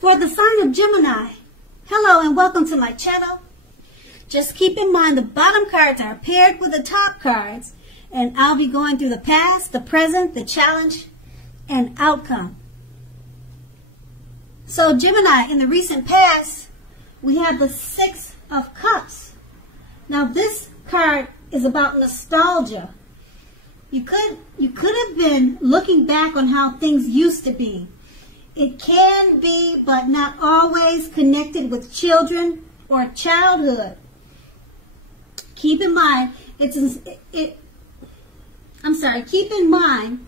For the sign of Gemini, hello and welcome to my channel. Just keep in mind the bottom cards are paired with the top cards, and I'll be going through the past, the present, the challenge, and outcome. So Gemini, in the recent past, we have the Six of Cups. Now this card is about nostalgia. You could have been looking back on how things used to be. It can be, but not always, connected with children or childhood. Keep in mind, keep in mind,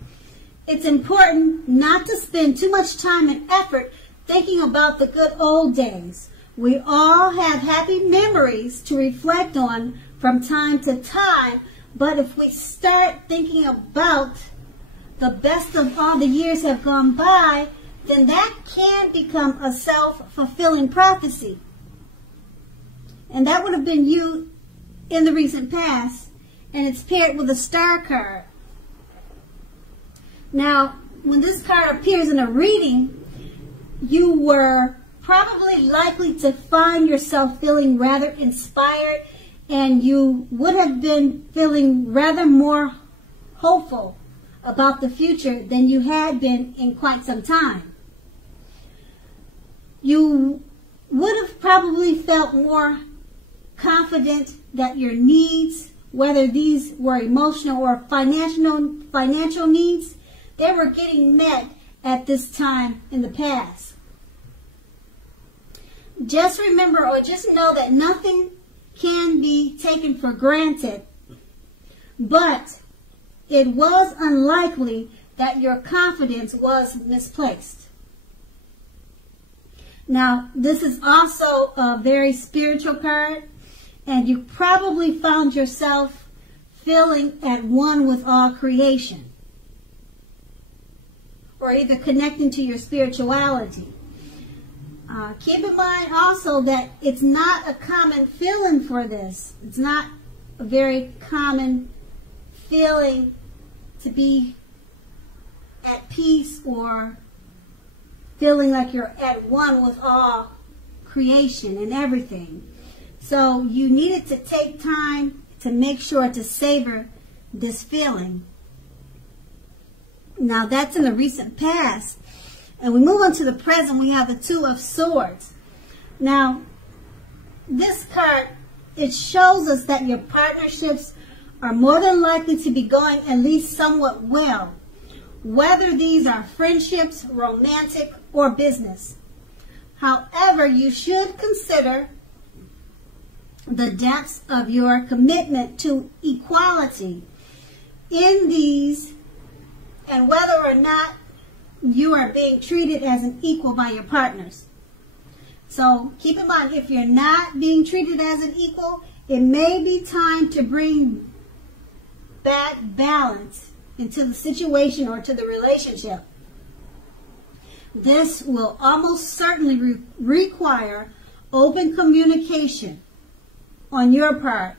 it's important not to spend too much time and effort thinking about the good old days. We all have happy memories to reflect on from time to time, but if we start thinking about the best of all the years have gone by, then that can become a self-fulfilling prophecy. And that would have been you in the recent past, and it's paired with a star card. Now, when this card appears in a reading, you were probably likely to find yourself feeling rather inspired, and you would have been feeling rather more hopeful about the future than you had been in quite some time. You would have probably felt more confident that your needs, whether these were emotional or financial needs, they were getting met at this time in the past. Just remember, or just know, that nothing can be taken for granted, but it was unlikely that your confidence was misplaced. Now, this is also a very spiritual card, and you probably found yourself feeling at one with all creation, or either connecting to your spirituality. Keep in mind also that it's not a common feeling for this. It's not a very common feeling to be at peace or feeling like you're at one with all creation and everything. So you needed to take time to make sure to savor this feeling. Now that's in the recent past. And we move on to the present. We have the Two of Swords. Now, this card, it shows us that your partnerships are more than likely to be going at least somewhat well, whether these are friendships, romantic, or business. However, you should consider the depths of your commitment to equality in these, and whether or not you are being treated as an equal by your partners. So keep in mind, if you're not being treated as an equal, it may be time to bring back balance into the situation or to the relationship. This will almost certainly require open communication on your part.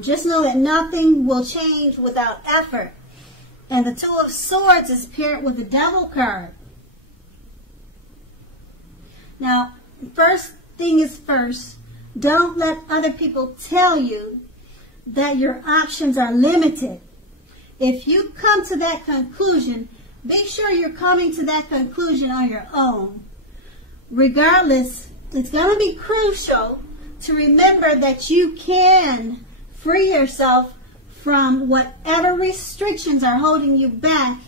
Just know that nothing will change without effort. And the Two of Swords is paired with the Devil card. Now, first thing is first, don't let other people tell you that your options are limited. If you come to that conclusion, be sure you're coming to that conclusion on your own. Regardless, it's going to be crucial to remember that you can free yourself from whatever restrictions are holding you back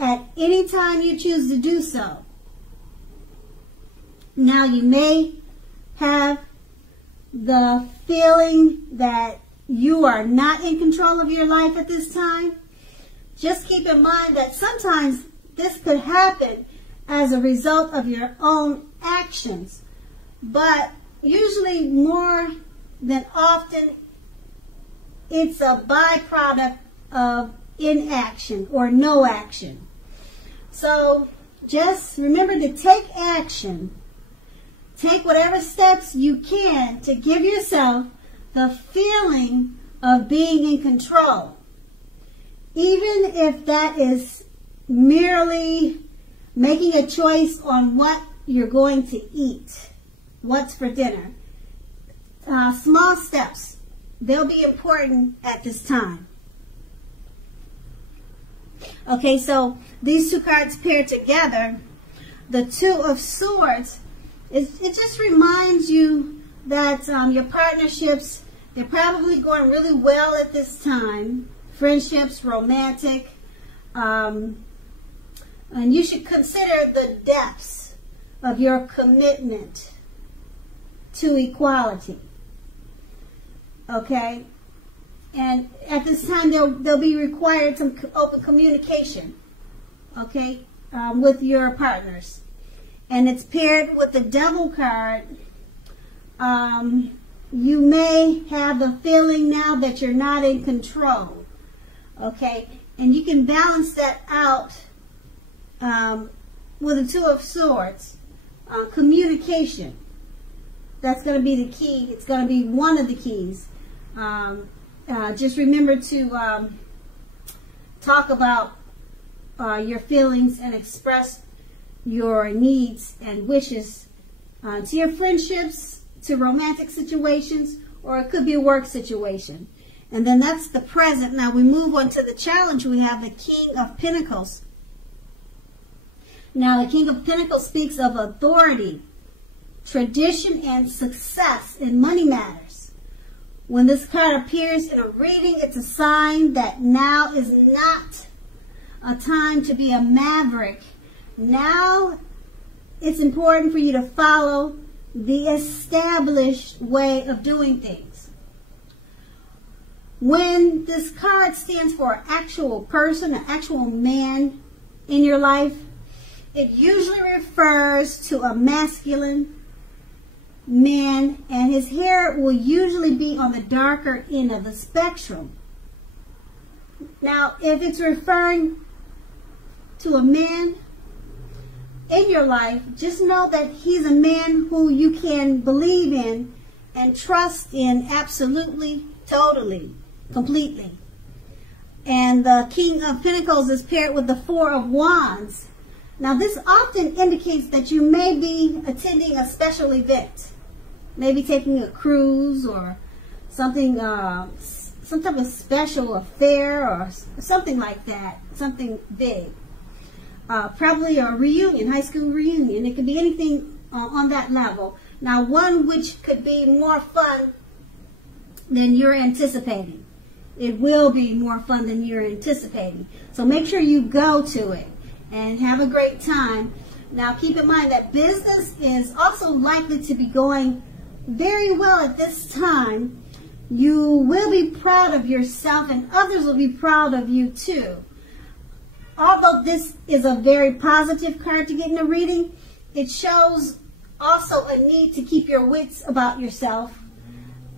at any time you choose to do so. Now, you may have the feeling that you are not in control of your life at this time. Just keep in mind that sometimes this could happen as a result of your own actions, but usually more than often it's a byproduct of inaction or no action. So just remember to take action. Take whatever steps you can to give yourself the feeling of being in control. Even if that is merely making a choice on what you're going to eat, what's for dinner. Small steps, they'll be important at this time. Okay, so these two cards paired together, the Two of Swords, it just reminds you that your partnerships, they're probably going really well at this time. Friendships, romantic, and you should consider the depths of your commitment to equality. Okay? And at this time, they'll be required some open communication, okay, with your partners. And it's paired with the Devil card. You may have the feeling now that you're not in control, okay? And you can balance that out with the Two of Swords. Communication. That's going to be the key. It's going to be one of the keys. Just remember to talk about your feelings and express your needs and wishes to your friendships, to romantic situations, or it could be a work situation. And then that's the present. Now we move on to the challenge. We have the King of Pentacles. Now the King of Pentacles speaks of authority, tradition, and success in money matters. When this card appears in a reading, it's a sign that now is not a time to be a maverick. Now it's important for you to follow the established way of doing things. When this card stands for an actual person, an actual man in your life, it usually refers to a masculine man, and his hair will usually be on the darker end of the spectrum. Now, if it's referring to a man in your life, just know that he's a man who you can believe in and trust in absolutely, totally, completely. And the King of Pentacles is paired with the Four of Wands. Now, this often indicates that you may be attending a special event. Maybe taking a cruise or something, some type of special affair or something like that, something big. Probably a reunion, high school reunion. It could be anything on that level. Now, one which could be more fun than you're anticipating. It will be more fun than you're anticipating. So make sure you go to it and have a great time. Now, keep in mind that business is also likely to be going very well at this time. You will be proud of yourself and others will be proud of you too. Although this is a very positive card to get in a reading, it shows also a need to keep your wits about yourself.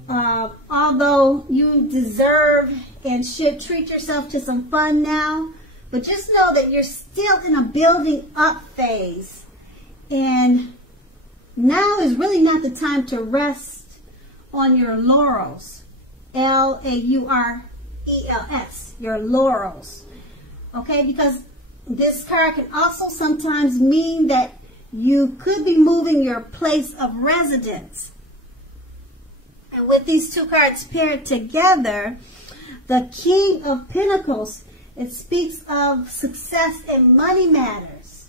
Although you deserve and should treat yourself to some fun now, but just know that you're still in a building up phase. And now is really not the time to rest on your laurels. L-A-U-R-E-L-S, your laurels. Okay, because this card can also sometimes mean that you could be moving your place of residence. And with these two cards paired together, the King of Pentacles, it speaks of success in money matters.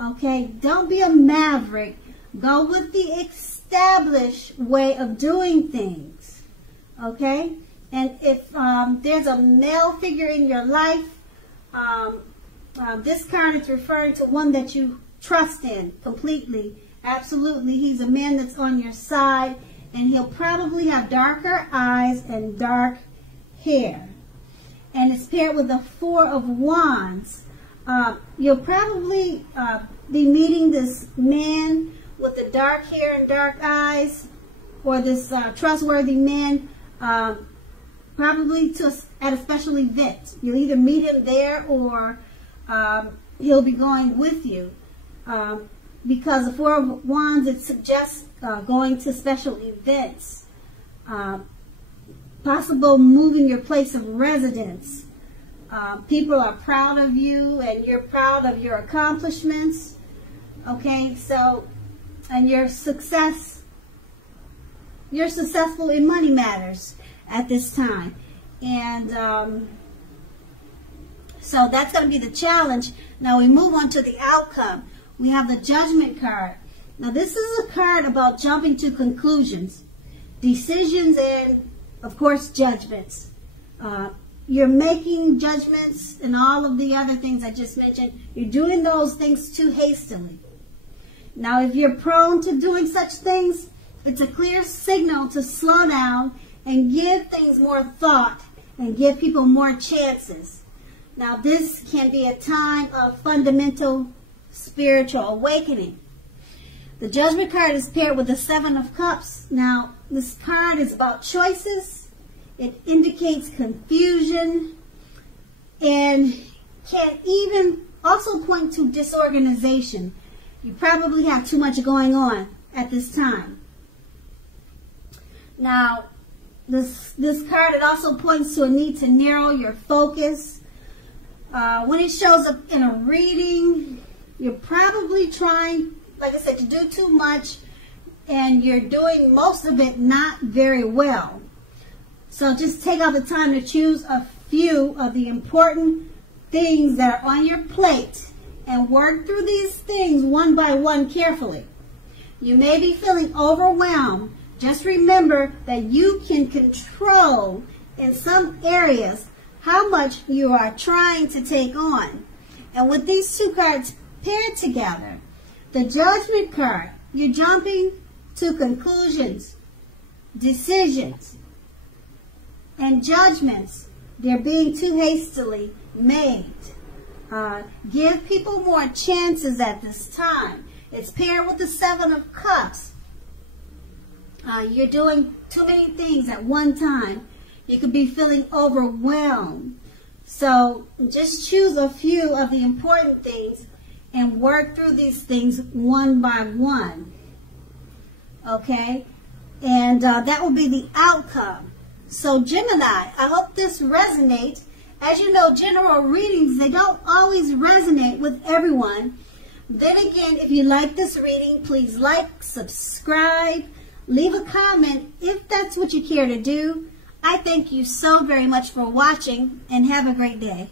Okay, don't be a maverick. Go with the established way of doing things. Okay, and if there's a male figure in your life, this card is referring to one that you trust in completely. Absolutely. He's a man that's on your side, and he'll probably have darker eyes and dark hair. And it's paired with the Four of Wands. You'll probably be meeting this man with the dark hair and dark eyes, or this trustworthy man, probably at a special event. You'll either meet him there or he'll be going with you. Because the Four of Wands, it suggests going to special events. Possible moving your place of residence. People are proud of you and you're proud of your accomplishments. Okay, so, and you're successful in money matters at this time. And so that's going to be the challenge. Now we move on to the outcome. We have the Judgment card. Now this is a card about jumping to conclusions, decisions, and of course judgments. You're making judgments and all of the other things I just mentioned. You're doing those things too hastily. Now if you're prone to doing such things, it's a clear signal to slow down and give things more thought and give people more chances. Now this can be a time of fundamental spiritual awakening. The Judgment card is paired with the Seven of Cups. Now this card is about choices. It indicates confusion and can even also point to disorganization. You probably have too much going on at this time. Now this card, it also points to a need to narrow your focus. When it shows up in a reading, you're probably trying, like I said, to do too much, and you're doing most of it not very well. So just take out the time to choose a few of the important things that are on your plate and work through these things one by one carefully. You may be feeling overwhelmed. Just remember that you can control in some areas how much you are trying to take on. And with these two cards paired together, the Judgment card, you're jumping to conclusions, decisions, and judgments. They're being too hastily made. Give people more chances at this time. It's paired with the Seven of Cups. You're doing too many things at one time. You could be feeling overwhelmed. So just choose a few of the important things and work through these things one by one. Okay? And that will be the outcome. So Gemini, I hope this resonates. As you know, general readings, they don't always resonate with everyone. Then again, if you like this reading, please like, subscribe, leave a comment if that's what you care to do. I thank you so very much for watching, and have a great day.